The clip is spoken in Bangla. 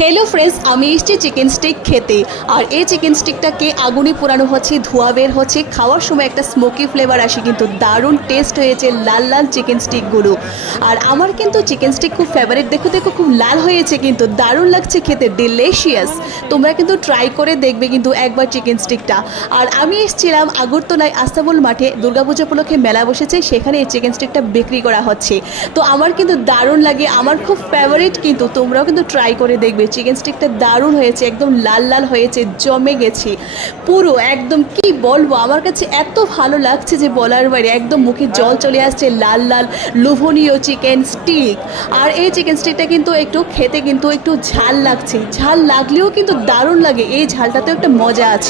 हेलो फ्रेंड्स আমি এসেছি চিকেন স্টিক খেতে। আর এই চিকেন স্টিকটাকে আগুনে পোড়ানো হচ্ছে, ধোঁয়া বের হচ্ছে, খাওয়ার সময় একটা স্মোকি ফ্লেভার আসে, কিন্তু দারুণ টেস্ট হয়েছে লাল লাল চিকেন স্টিকগুলো। আর আমার কিন্তু চিকেন স্টিক খুব ফেভারিট, দেখো দেখো খুব লাল হয়েছে, কিন্তু দারুণ লাগছে খেতে, ডিলিশিয়াস। তোমরা কিন্তু ট্রাই করে দেখবে কিন্তু একবার চিকেন স্টিকটা। আর আমি এসেছিলাম আগরতলায় আস্তাবল মাঠে, দুর্গাপূজা উপলক্ষে মেলা বসেছে, সেখানে এই চিকেন স্টিকটা বিক্রি করা হচ্ছে। তো আমার কিন্তু দারুণ লাগে, আমার খুব ফেভারিট, কিন্তু তোমরাও কিন্তু ট্রাই করে দেখবে। চিকেন স্টিকটা দারুণ হয়েছে, একদম লাল লাল হয়েছে, জমে গেছে পুরো একদম, কি বলবো, আমার কাছে এত ভালো লাগছে যে বলার বাইরে, একদম মুখে জল চলে আসছে, লাল লাল লোভনীয় চিকেন স্টিক। আর এই চিকেন স্টিকটা কিন্তু একটু খেতে কিন্তু একটু ঝাল লাগছে, ঝাল লাগলেও কিন্তু দারুণ লাগে, এই ঝালটাতেও একটা মজা আছে।